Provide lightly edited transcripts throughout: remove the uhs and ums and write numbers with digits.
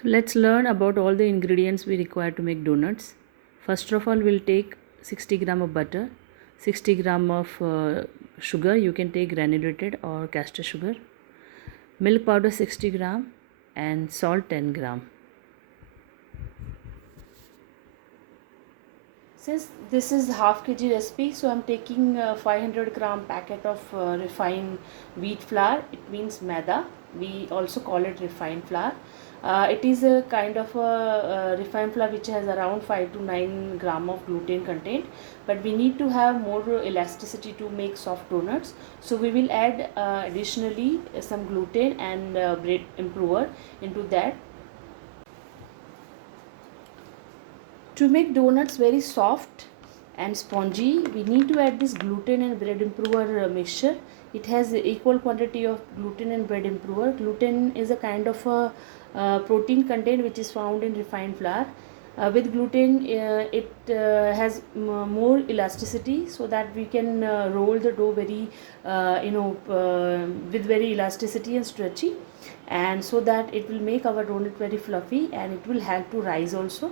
So let's learn about all the ingredients we require to make donuts. First of all, we'll take 60 gram of butter, 60 gram of sugar. You can take granulated or caster sugar, milk powder 60 gram, and salt 10 gram. Since this is half kg recipe, so I'm taking 500 gram packet of refined wheat flour. It means maida. We also call it refined flour. It is a kind of a refined flour which has around 5 to 9 gram of gluten content, but we need to have more elasticity to make soft donuts. So we will add additionally some gluten and bread improver into that. To make donuts very soft and spongy, we need to add this gluten and bread improver mixture. It has equal quantity of gluten and bread improver. Gluten is a kind of a protein content which is found in refined flour. With gluten, it has more elasticity, so that we can roll the dough very, with very elasticity and stretchy, and so that it will make our donut very fluffy and it will help to rise also.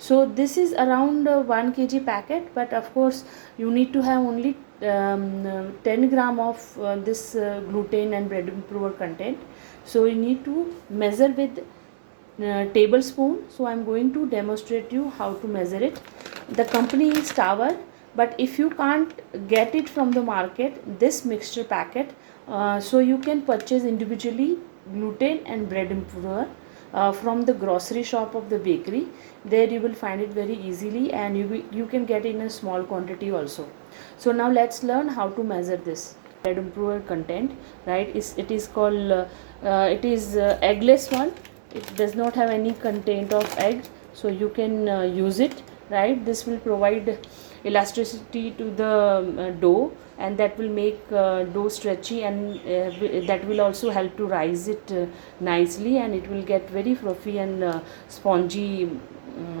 So this is around 1 kg packet, but of course you need to have only 10 gram of this gluten and bread improver content. So you need to measure with tablespoon. So I'm going to demonstrate you how to measure it. The company is Tower, but if you can't get it from the market, this mixture packet, so you can purchase individually gluten and bread improver from the grocery shop of the bakery. There you will find it very easily, and you can get in a small quantity also. So now let's learn how to measure this bread improver content, right? It is called it is eggless one. It does not have any content of egg, so you can use it, right? This will provide elasticity to the dough, and that will make dough stretchy, and that will also help to rise it nicely, and it will get very fluffy and spongy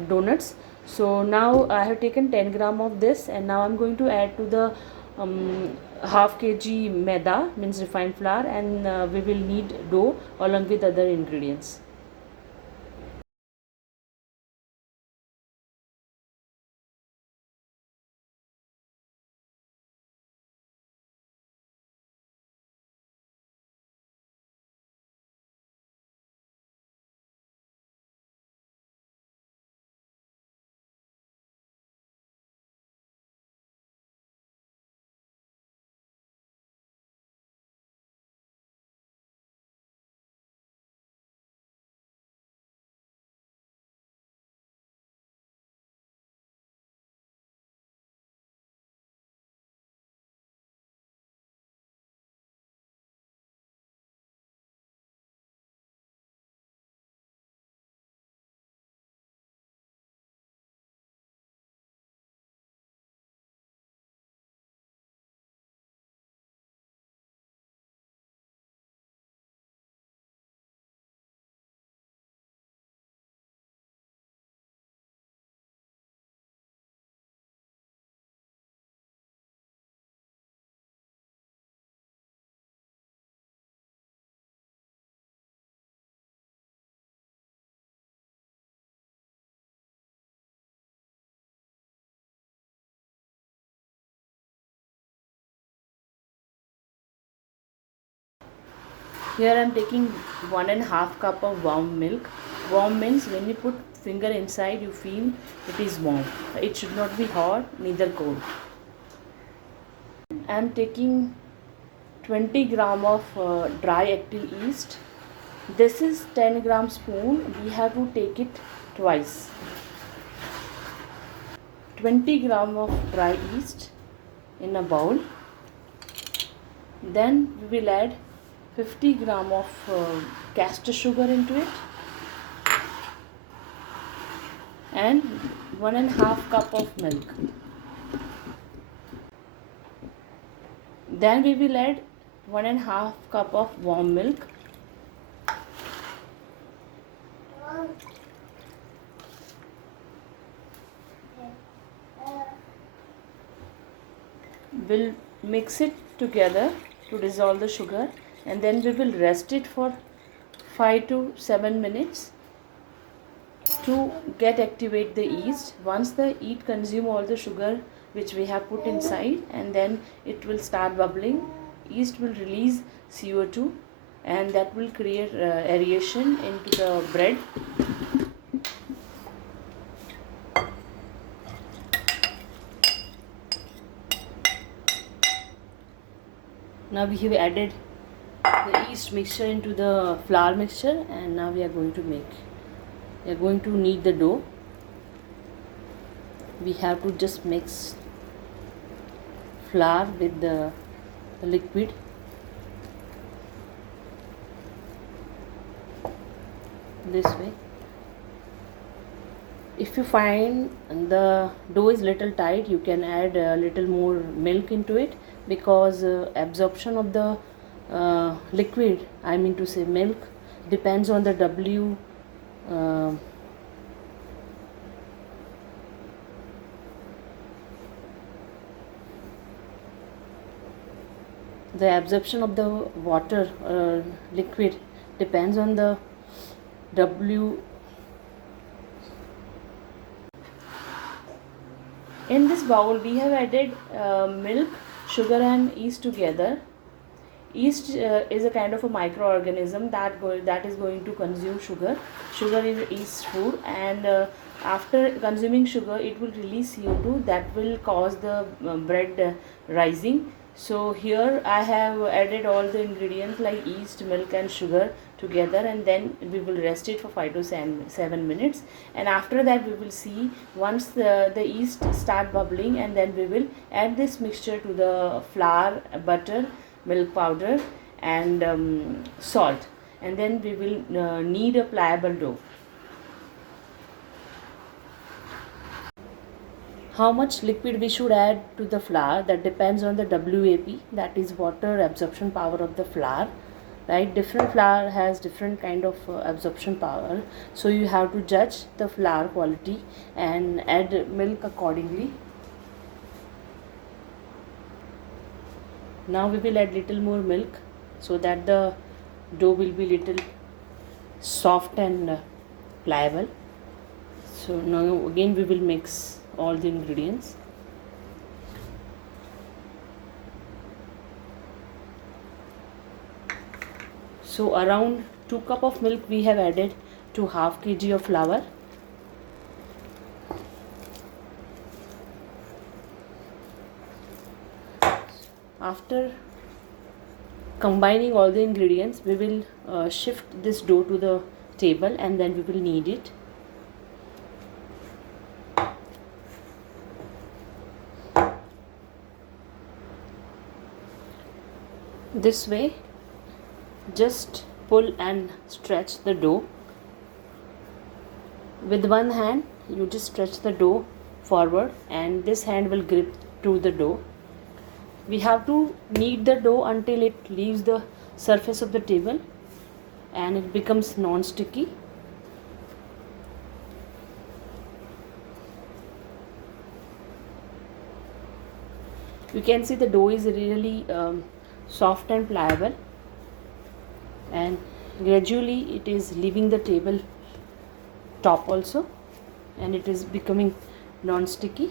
donuts. So now I have taken 10 gram of this, and now I'm going to add to the half kg maida, means refined flour, and we will need dough along with other ingredients. Here I am taking 1.5 cup of warm milk. Warm means when you put finger inside, you feel it is warm. It should not be hot, neither cold. I am taking 20 gram of dry active yeast. This is 10 gram spoon. We have to take it twice. 20 gram of dry yeast in a bowl. Then we will add 50 gram of caster sugar into it, and 1.5 cup of milk. Then we will add 1.5 cup of warm milk. We'll mix it together to dissolve the sugar, and then we will rest it for 5 to 7 minutes. to get activate the yeast. Once the yeast consume all the sugar which we have put inside, and then it will start bubbling, yeast will release CO2, and that will create aeration into the bread. Now we have added the yeast mixture into the flour mixture, and now we are going to knead the dough. We have to just mix flour with the liquid. This way. If you find the dough is little tight, you can add a little more milk into it, because absorption of the liquid, I mean to say milk, depends on the the absorption of the water liquid depends on the W. In this bowl we have added milk, sugar and yeast together. Yeast is a kind of a microorganism that is going to consume sugar. Sugar is yeast food, and after consuming sugar it will release CO2 that will cause the bread rising. So here I have added all the ingredients like yeast, milk and sugar together, and then we will rest it for 5 to 7 minutes, and after that we will see once the yeast start bubbling, and then we will add this mixture to the flour, butter, milk powder and salt, and then we will knead a pliable dough. How much liquid we should add to the flour, that depends on the WAP, that is water absorption power of the flour, right? Different flour has different kind of absorption power, so you have to judge the flour quality and add milk accordingly. Now we will add little more milk so that the dough will be little soft and pliable. So now again we will mix all the ingredients. So around 2 cup of milk we have added to half kg of flour. After combining all the ingredients, we will shift this dough to the table, and then we will knead it. This way, just pull and stretch the dough. With one hand you just stretch the dough forward, and this hand will grip to the dough. We have to knead the dough until it leaves the surface of the table and it becomes non-sticky. You can see the dough is really soft and pliable, and gradually it is leaving the table top also, and it is becoming non-sticky.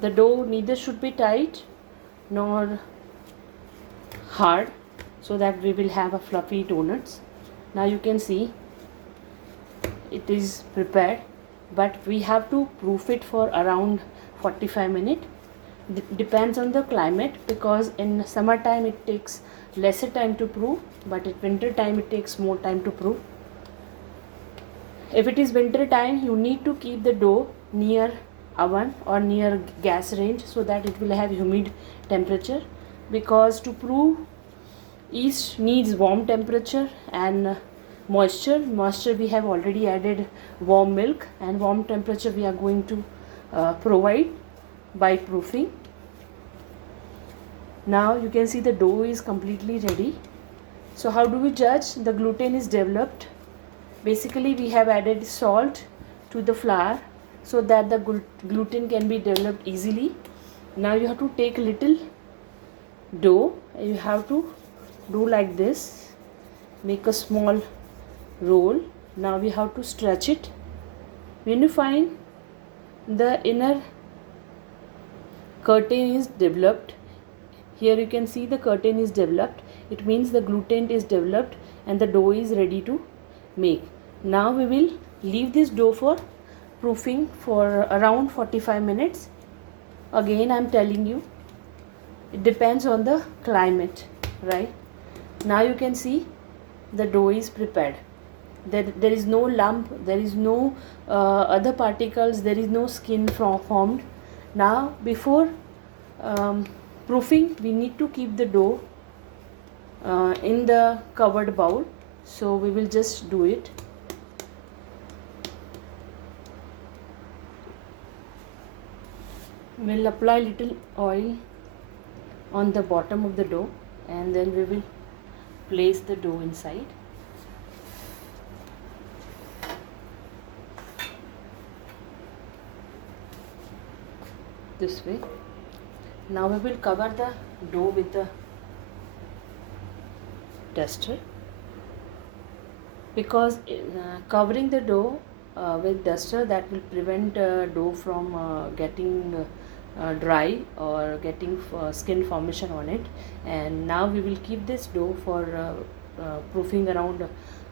The dough neither should be tight nor hard, so that we will have a fluffy donuts. Now you can see it is prepared, but we have to proof it for around 45 minutes. Depends on the climate, because in summertime it takes lesser time to proof, but in winter time it takes more time to proof. If it is winter time, you need to keep the dough near oven or near gas range, so that it will have humid temperature, because to proof yeast needs warm temperature and moisture. We have already added warm milk, and warm temperature we are going to provide by proofing. Now you can see the dough is completely ready. So how do we judge the gluten is developed? Basically we have added salt to the flour so that the gluten can be developed easily. Now you have to take a little dough, you have to do like this, make a small roll. Now we have to stretch it. When you find the inner curtain is developed, here you can see the curtain is developed, it means the gluten is developed and the dough is ready to make. Now we will leave this dough for proofing for around 45 minutes. Again I am telling you, it depends on the climate, right? Now you can see the dough is prepared. There is no lump, there is no other particles, there is no skin formed. Now before proofing, we need to keep the dough in the covered bowl. So we will just do it. We'll apply little oil on the bottom of the dough and then we will place the dough inside. This way. Now we will cover the dough with the duster, because covering the dough with duster, that will prevent dough from getting dry or getting skin formation on it. And now we will keep this dough for proofing around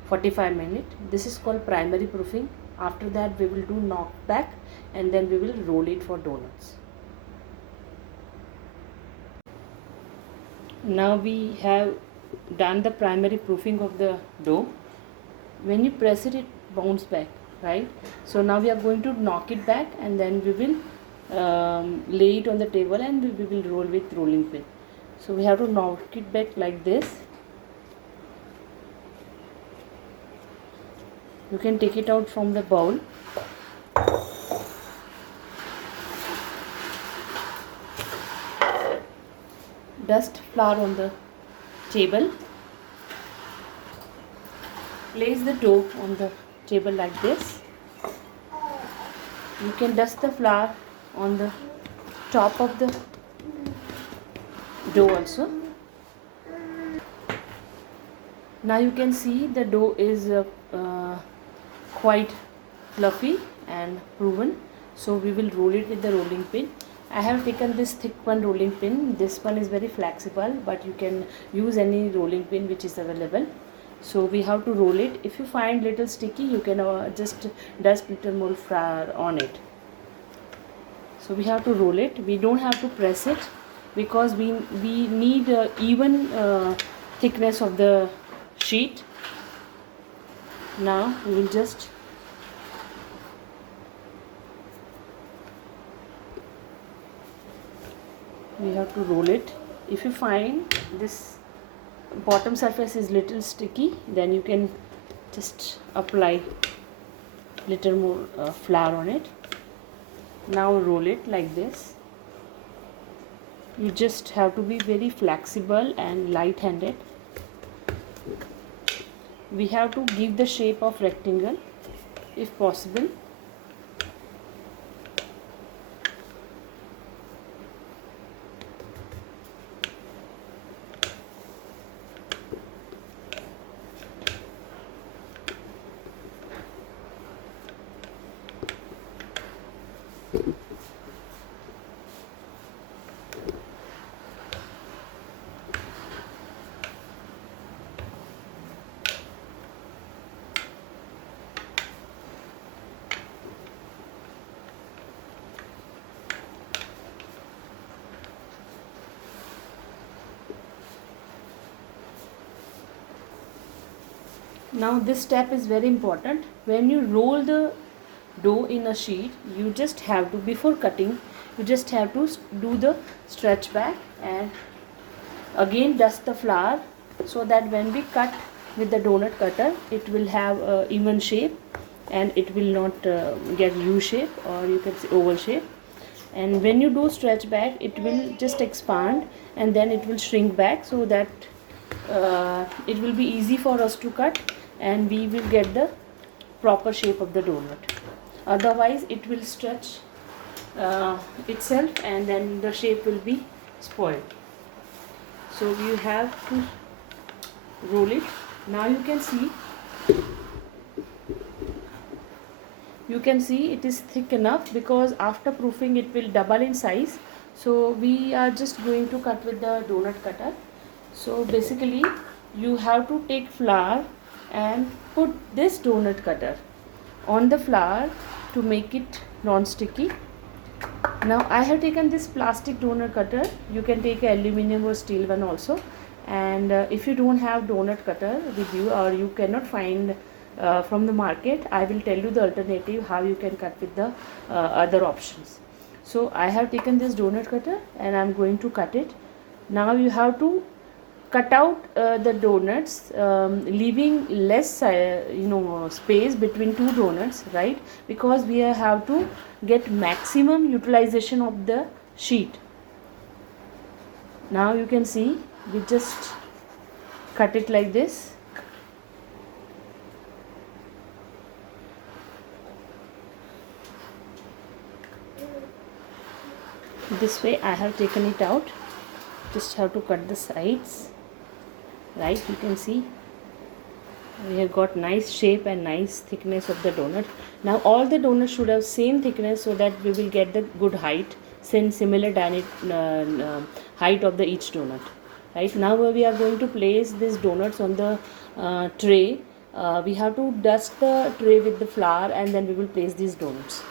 45 minutes. This is called primary proofing. After that we will do knock back and then we will roll it for donuts. Now we have done the primary proofing of the dough. When you press it, it bounces back, right? So now we are going to knock it back and then we will lay it on the table and we will roll with rolling pin. So we have to knock it back like this. You can take it out from the bowl. Dust flour on the table. Place the dough on the table like this. You can dust the flour on the top of the dough also. Now you can see the dough is quite fluffy and proven. So we will roll it with the rolling pin. I have taken this thick one rolling pin. This one is very flexible, but you can use any rolling pin which is available. So we have to roll it. If you find little sticky, you can just dust little more flour on it. So we have to roll it. We don't have to press it because we need even thickness of the sheet. Now we will just roll it. If you find this bottom surface is little sticky, then you can just apply little more flour on it. Now roll it like this. You just have to be very flexible and light-handed. We have to give the shape of rectangle if possible. Now this step is very important. When you roll the dough in a sheet, you just have to, before cutting, you just have to do the stretch back and again dust the flour so that when we cut with the donut cutter, it will have a even shape and it will not get U shape, or you can say oval shape. And when you do stretch back, it will just expand and then it will shrink back, so that it will be easy for us to cut and we will get the proper shape of the donut. Otherwise it will stretch itself and then the shape will be spoiled. So you have to roll it. Now you can see it is thick enough, because after proofing it will double in size. So we are just going to cut with the donut cutter. So basically you have to take flour and put this donut cutter on the flour to make it non-sticky. Now I have taken this plastic donut cutter. You can take a aluminum or steel one also. And if you don't have donut cutter with you, or you cannot find from the market, I will tell you the alternative how you can cut with the other options. So I have taken this donut cutter and I am going to cut it. Now you have to cut out the donuts, leaving less space between two donuts, right? Because we have to get maximum utilization of the sheet. Now you can see we just cut it like this. This way I have taken it out. Just have to cut the sides, right? You can see we have got nice shape and nice thickness of the donut. Now all the donuts should have same thickness, so that we will get the good height, similar height of the each donut. Right now we are going to place these donuts on the tray. We have to dust the tray with the flour and then we will place these donuts.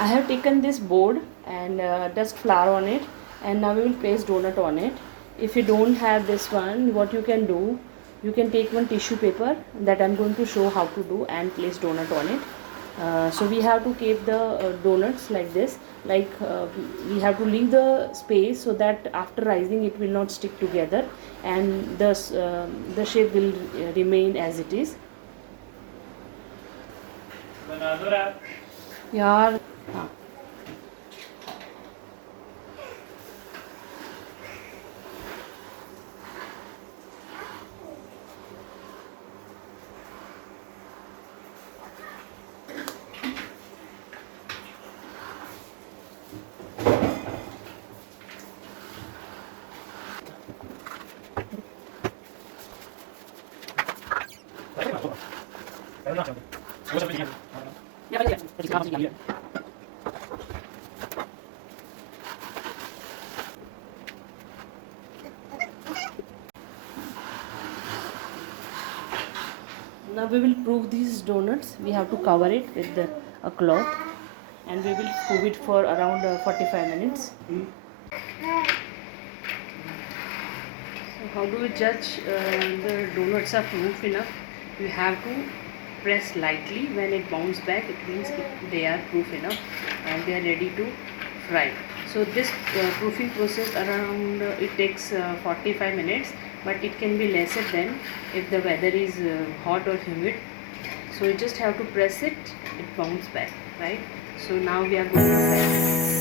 I have taken this board and dust flour on it, and now we will place donut on it. If you don't have this one, what you can do, you can take one tissue paper that I am going to show how to do and place donut on it. So we have to keep the donuts like this, we have to leave the space so that after rising it will not stick together, and the shape will remain as it is. यार हाँ Now we will proof these donuts. We have to cover it with a cloth, and we will proof it for around 45 minutes. So how do we judge the donuts are proof enough? You have to press lightly. When it bounces back, it means they are proof enough and they are ready to fry. So this proofing process around it takes 45 minutes, but it can be lesser than if the weather is hot or humid. So you just have to press it, it bounces back, right? So now we are going to fry.